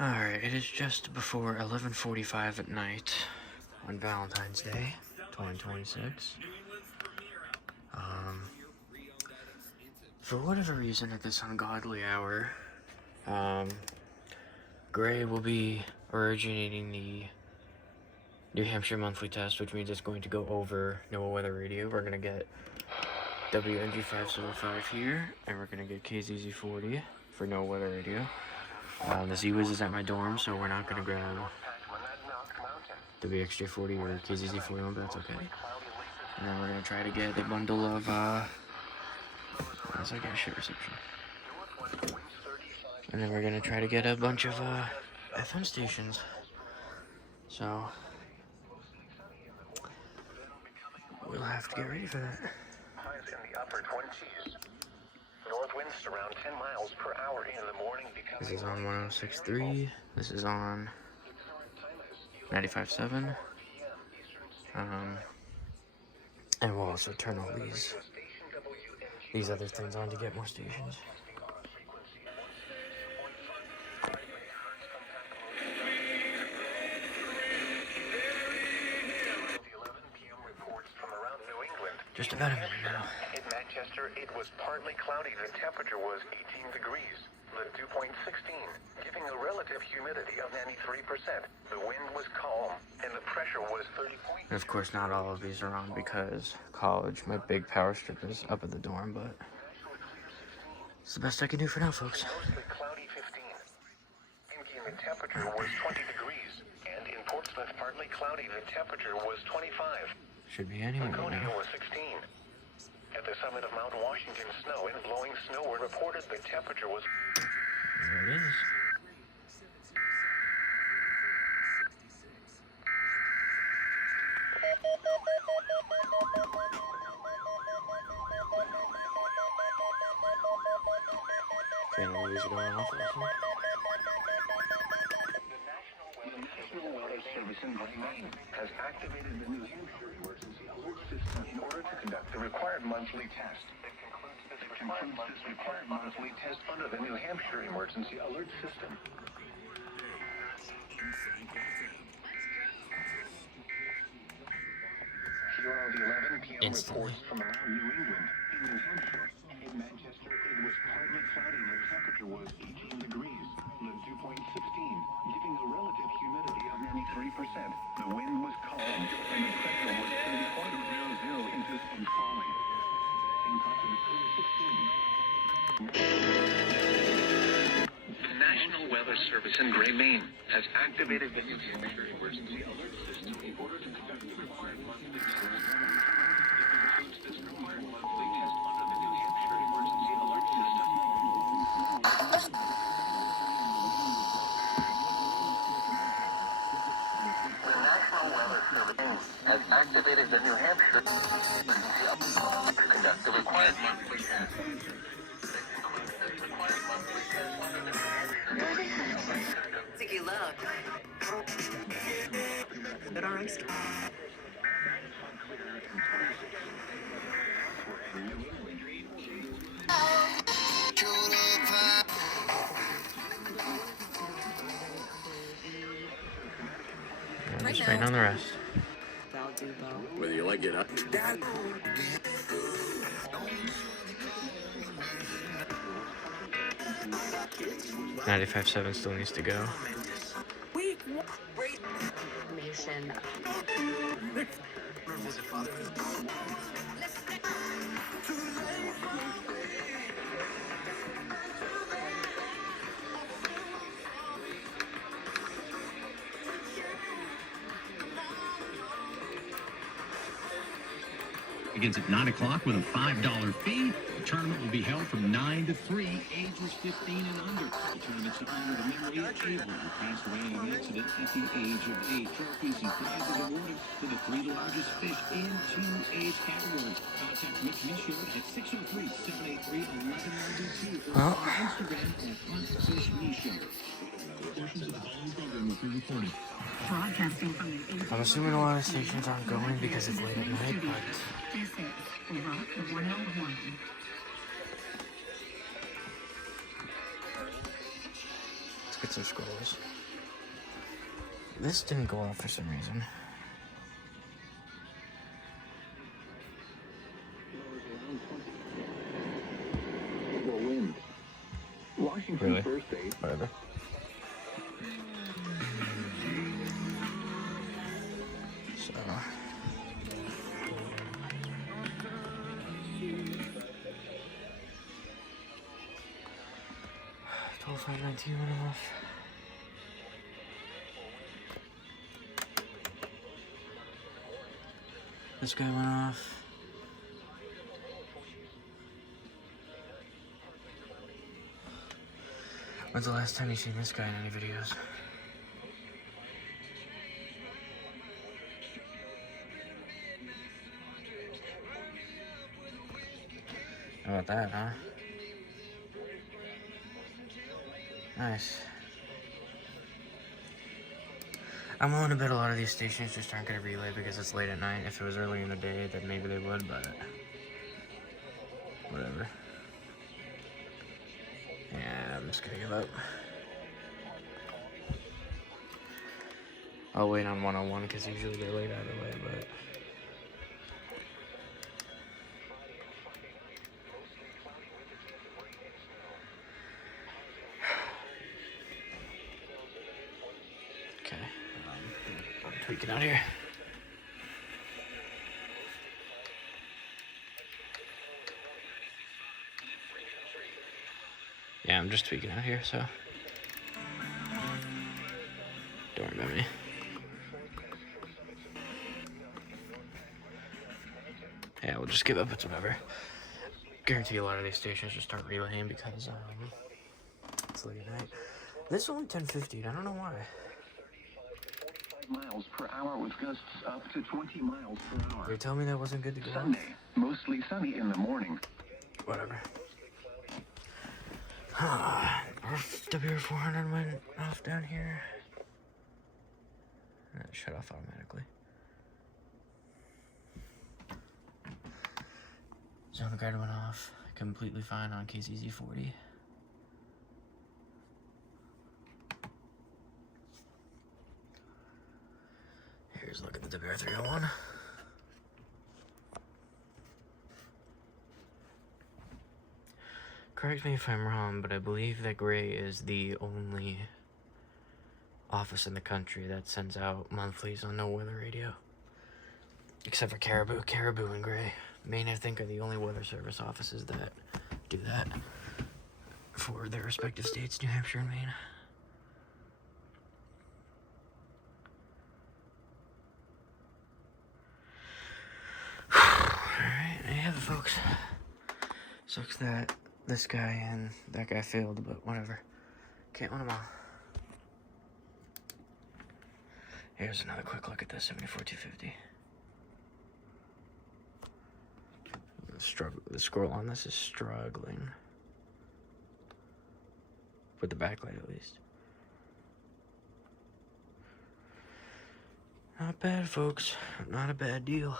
Alright, it is just before 11:45 at night on Valentine's Day, 2026. For whatever reason at this ungodly hour, Gray will be originating the New Hampshire monthly test, which means it's going to go over NOAA weather radio. We're going to get WNG 575 here, and we're going to get KZZ40 for NOAA weather radio. The Z-Wiz is at my dorm, so we're not going to grab WXJ40 or KZZ41, but that's okay. And then we're going to try to get a bundle of, so I got shit reception. And then we're going to try to get a bunch of, FM stations. So, we'll have to get ready for that. Highs in the upper 20s. North winds around 10 miles per hour in the morning. This is on 106.3. This is on 95.7. And we'll also turn all these other things on to get more stations. Just about a minute now. In Manchester, it was partly cloudy. The temperature was 18 degrees. The dew point 16, giving a relative humidity of 93%. The wind was calm, and the pressure was 30 points. And of course, not all of these are on because college, my big power strip is up at the dorm, but it's the best I can do for now, folks. Mostly cloudy 15. In the temperature was 20 degrees, and in Portsmouth, partly cloudy. The temperature was 25. Should be anywhere Laconia now. was 16. At the summit of Mount Washington, snow and blowing snow were reported. The temperature was... There it is. Can we use it on off also? The National Weather Service in Maine has activated the New Hampshire emergency alert system in order to conduct the required monthly test. It concludes this required monthly test under the New Hampshire emergency alert system. Here are the 11 p.m. Instantly. reports from around New England. In New Hampshire, in Manchester, it was partly cloudy. The temperature was 18 degrees. The dew point 16, giving a relative humidity of 93%. The wind was calm, and the pressure was 30.00 inches and falling. In parts of the The National Weather Service in Gray, Maine has activated the New Hampshire emergency alert system in order to conduct the required monthly test. This required monthly test under the New Hampshire emergency alert system. The National Weather Service has activated the New Hampshire emergency alert to conduct the required monthly test. Sticky love. Good orange. I'm just waiting on the rest. Whether you like it, huh? 95.7 still needs to go. Information. Begins at 9 o'clock with a $5 fee. The tournament will be held from 9 to 3, ages 15 and under. The tournament's to honor the memory of Abel, who passed away in an incident at the age of 8. Trophies and prizes awarded to the 3 largest fish in 2 age categories. Contact Rich Michaud at 603-783-1192 or on Instagram at FrontFishMichaud. Portions of the following program will be recorded. Broadcasting from the I'm assuming a lot of stations aren't going because it's late at night, but This is Rock 101. let's go at some scrolls. This didn't go off for some reason. Wind. Washington's Really? birthday. Whatever. So. 12.519 went off. This guy went off. When's the last time you seen this guy in any videos? How about that, huh? Nice. I'm willing to bet a lot of these stations just aren't going to relay because it's late at night. If it was early in the day, then maybe they would, but whatever. Yeah, I'm just going to give up. I'll wait on 101 because usually they're late either way, but... Okay, I'm tweaking out here. Yeah, I'm just tweaking out here, so don't worry about me. Yeah, we'll just give up. It's whatever. Guarantee a lot of these stations just start relaying because it's late at night. This is only 10:50. I don't know why. Miles per hour with gusts up to 20 miles per hour. They tell me that wasn't good to go off. Sunday, mostly sunny in the morning. Whatever. Our WR400 went off down here. And it shut off automatically. Zone guard went off completely fine on KZZ40. Here's a look at the WR301. Correct me if I'm wrong, but I believe that Gray is the only office in the country that sends out monthlies on no weather radio. Except for Caribou. Caribou and Gray. Maine, I think, are the only weather service offices that do that for their respective states, New Hampshire and Maine. Alright, there you have it, folks. Sucks that this guy and that guy failed, but whatever. Can't win them all. Here's another quick look at this 74-250. The scroll on this is struggling. With the backlight, at least. Not bad, folks. Not a bad deal.